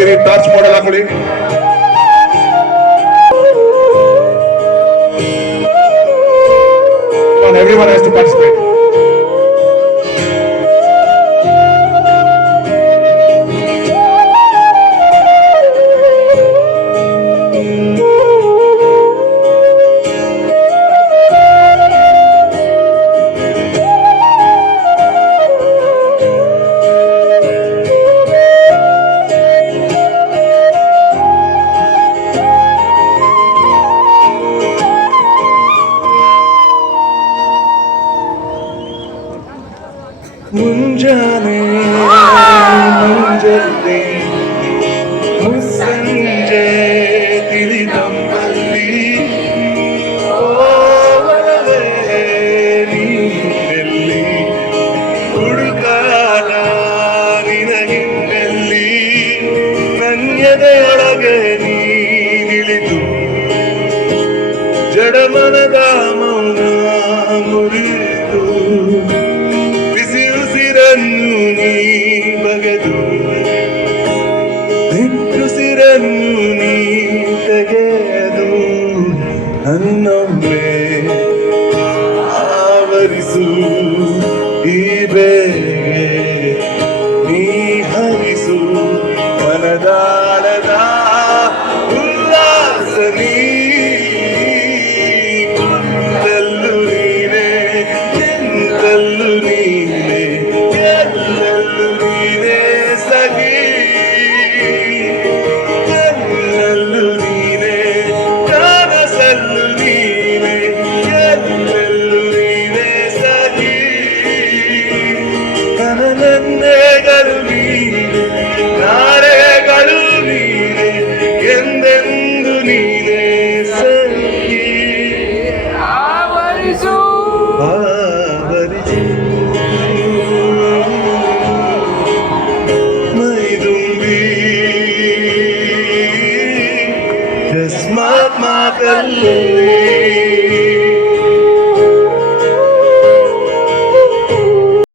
ಆಗಿರಿ. ಟಾರ್ಚ್ ಮಾಡಲ್ ಹಾಕೊಳ್ಳಿ. Everyone has to participate. ಮುಂಜಾನೆ ಮುಂಜಾನೆ ಮುಸ್ಸಂಜೆ ತಿಳಿದಂಬಲ್ಲಿ ಓವರವೇ ನೀನೆಲ್ಲಿ ಹುಡುಕಾಟ ನಿನಗಿಂದಲ್ಲಿ ನನ್ಯದೆಯೊಳಗೆ ನೀನಿಳಿದು ಜಡಮನದ ಮೌನ ಮುರಿದು ನೀ ಬಗೆದು ನಿಟ್ಟುಸಿರನ್ನು ನೀ ತೆಗೆದು ನನ್ನೊಮ್ಮೆ ಆವರಿಸು ಈ ಬೇಗೆ ನೀ ಹರಿಸು ಮನದಾಳದ ಉಲ್ಲಾಸ ನೀ ಕುಂದಲ್ಲು ನೀನೆ ಎಂದಲ್ಲು ನೀನೆ ನನ್ನೆಗಳು ನೀನೆ ನಾಳೆಗಳು ನೀನೆ ಎಂದೆಂದು ನೀನೆ ಸಖಿ ಆವರಿಸು ಮೈದುಂಬಿ ಜಸ್ಮಾತ್ ಮಾತಲ್ಲಿ